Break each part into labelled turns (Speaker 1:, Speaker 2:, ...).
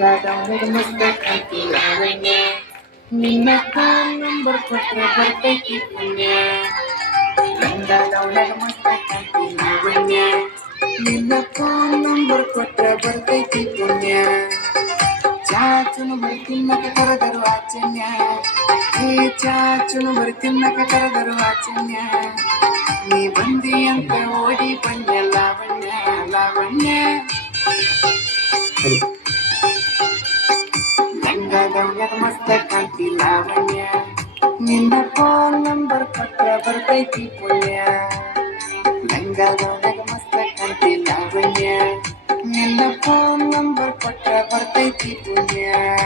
Speaker 1: ಗಂಗಾದವನಿಗೆ ಮಸ್ತ ಕಾಂತಿ ಲಾವಣ್ಯ ನಿನ್ನ ಫೋನ್ ನಂಬರ್ ಕೊಟ್ರೆ ಬರ್ತೈತಿ ಪುಣ್ಯ ಗಂಗಾದವನಿಗೆ ಮಸ್ತ ಕಾಂತಿ ಲಾವಣ್ಯ ನಿನ್ನ ಫೋನ್ ನಂಬರ್ ಕೊಟ್ರೆ ಬರ್ತೈತಿ ಪುಣ್ಯ ಚಾಚುನು ಬರಿ ತಿನ್ನಕ ಕರೆದರು ಆಚನ್ಯ ಏ ಚಾಚುನು ಬರಿ ತಿನ್ನಕ ಕರೆದರು ಆಚನ್ಯ ನೀ ಬಂದಿ ಗಂಗಾದವ್ಯದ ಮಸ್ತ ಕಾಂತಿ ಲಾವಣ್ಯ. ನಿನ್ನ ಫೋನ್ ನಂಬರ್ ಕೊಟ್ಟ ಬರ್ತೈತಿ ಪುಣ್ಯ. ಗಂಗಾದವ್ಯದ ಮಸ್ತ ಕಾಂತಿ ಲಾವಣ್ಯ. ನಿನ್ನ ಫೋನ್ ನಂಬರ್ ಕೊಟ್ಟ ಬರ್ತೈತಿ ಪುಣ್ಯ.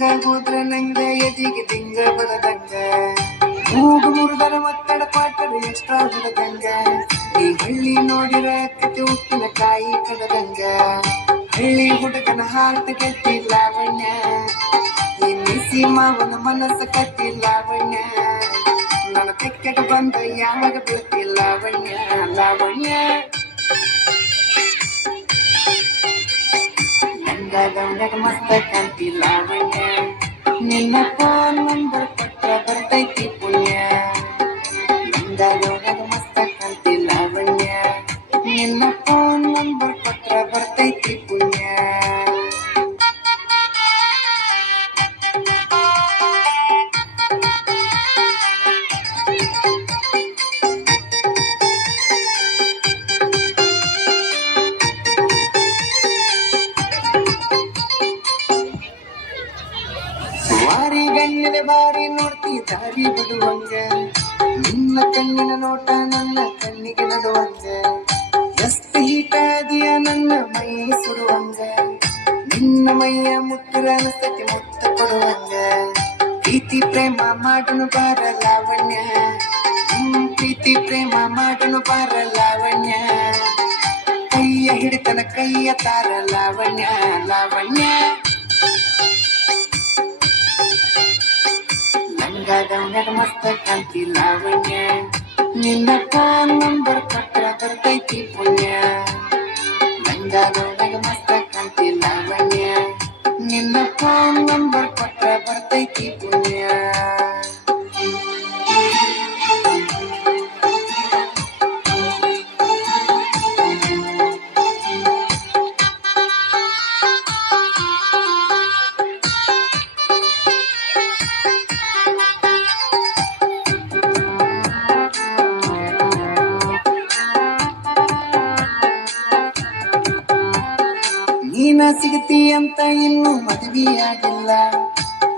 Speaker 1: ನೀ ಕೂತ್ರ ನಂಗ, ಎದಿಗೆ ದಿಂಗ ಬರದಂಗ. ಮೂಗು ಮುರಿದರ ಒತ್ತಡ ಪಾಟರು ಎಕ್ಸ್ಟ್ರಾ ಬಿಡದಂಗ ಈ ಹಳ್ಳಿ ನೋಡಿರ ಕತೆ ಉಪ್ಪಿನ ಕಾಯಿ ಕಡದಂಗ. ಹಳ್ಳಿ ಹುಡುಗನ ಹಾರ್ಟ ಕತ್ತಿ ಲಾವಣ್ಯ. ಈ ಮಿಸಿ ಮಾವನ ಮನಸ್ಸ ಕತ್ತಿ ಲಾವಣ್ಯ. ನನ್ನ ತೆಕ್ಕಗೆ ಬಂದ ಯಾವಾಗ ಬೀಳ್ತಿ ಲಾವಣ್ಯ. ಲಾವಣ್ಯ. ಗಂಗಾದವನಿಗೆ ಮಸ್ತ ಕಂತಿಲ್ಲ ನಿನ್ನ ಫೋನ್ ನಂಬರ್ ಕೊಟ್ಟ ಬರ್ತೈತಿ ಪುಣ್ಯ. ಗಂಗಾದವನಿಗೆ ಮಸ್ತ ಕಂತಿಲ್ಲ ನಿನ್ನ ಬಾರಿ ನೋಡ್ತಿ, ದಾರಿ ಬಿಡುವಂಗ. ನಿನ್ನ ಕಣ್ಣಿನ ನೋಟ, ನನ್ನ ಕಣ್ಣಿಗೆ ನಡುವಂಗ. ಎಷ್ಟು ಹೀಟಾದಿಯ ನನ್ನ ಮೈ ಸುಡುವಂಗ. ನಿನ್ನ ಮೈಯ ಮುಟ್ಟಿರ ಅನಸ್ತಕ್ಕೆ ಮುತ್ತ ಕೊಡುವಂಗ. ಪ್ರೀತಿ, ಪ್ರೇಮ ಮಾಡನು ಬಾರ ಲಾವಣ್ಯ. ಪ್ರೀತಿ, ಪ್ರೇಮ ಮಾಡನು ಬಾರ ಲಾವಣ್ಯ. ಕೈಯ ಹಿಡಿತನ, ಕೈಯ ತಾರ ಲಾವಣ್ಯ ಲಾವಣ್ಯ. ಗಂಗಾದವನಗ ಮಸ್ತ ಲಾವಣ್ಯ ನಿನ್ನ ಫೋನ್ ನಂಬರ್ ಕೊಟ್ರ ಬರ್ತೈತಿ ಪುಣ್ಯ. ಗಂಗಾದವನಗ ಮಸ್ತ ಕಾಂತಿ ಲಾವಣ್ಯ ನಿನ್ನ ಫೋನ್ ನಂಬರ್ ಕೊಟ್ರ ಬರ್ತೈತಿ ಪುಣ್ಯ. ಸಿಗತಿ ಅಂತ ಇನ್ನು ಮದುವೆಯಾಗಿಲ್ಲ.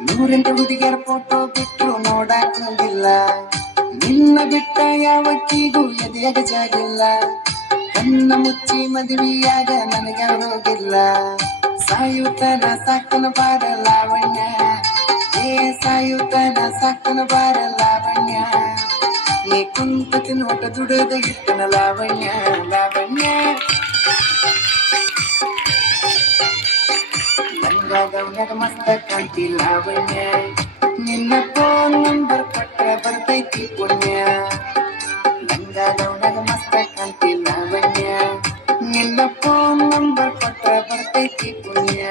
Speaker 1: ನೂರೆಂಟು ಹುಡುಗಿಯರ ಫೋಟೋ ಬಿಟ್ಟರು ಹೋಗಿಲ್ಲ ನಿನ್ನ ಬಿಟ್ಟ ಯಾವಕ್ಕಿಗೂ ಎದೆಯಾಗ ಜಾಗಿಲ್ಲ ಕಣ್ಣ ಮುಚ್ಚಿ ಮದುವೆಯಾಗ ನನಗೆ ಹೋಗಿಲ್ಲ ಸಾಯುತನ ಸಾಕನ ಬಾರ ಲಾವಣ್ಯ. ಏ ಸಾಯುತನ ಸಾಕನ ಬಾರ ಲಾವಣ್ಯ. ಏ ಕುಂತ ತಿನ್ನೋಟ ದುಡದ ಇಟ್ಟನ ಲಾವಣ್ಯ ಲಾವಣ್ಯ. ಬರ್ತೈತಿ ನಿನ್ನ ಫೋನ್ ನಂಬರ್ ಕೊಟ್ರ ಮಸ್ತ ನಿನ್ನ ಬರ್ತೈತಿ ಪುಣ್ಯ.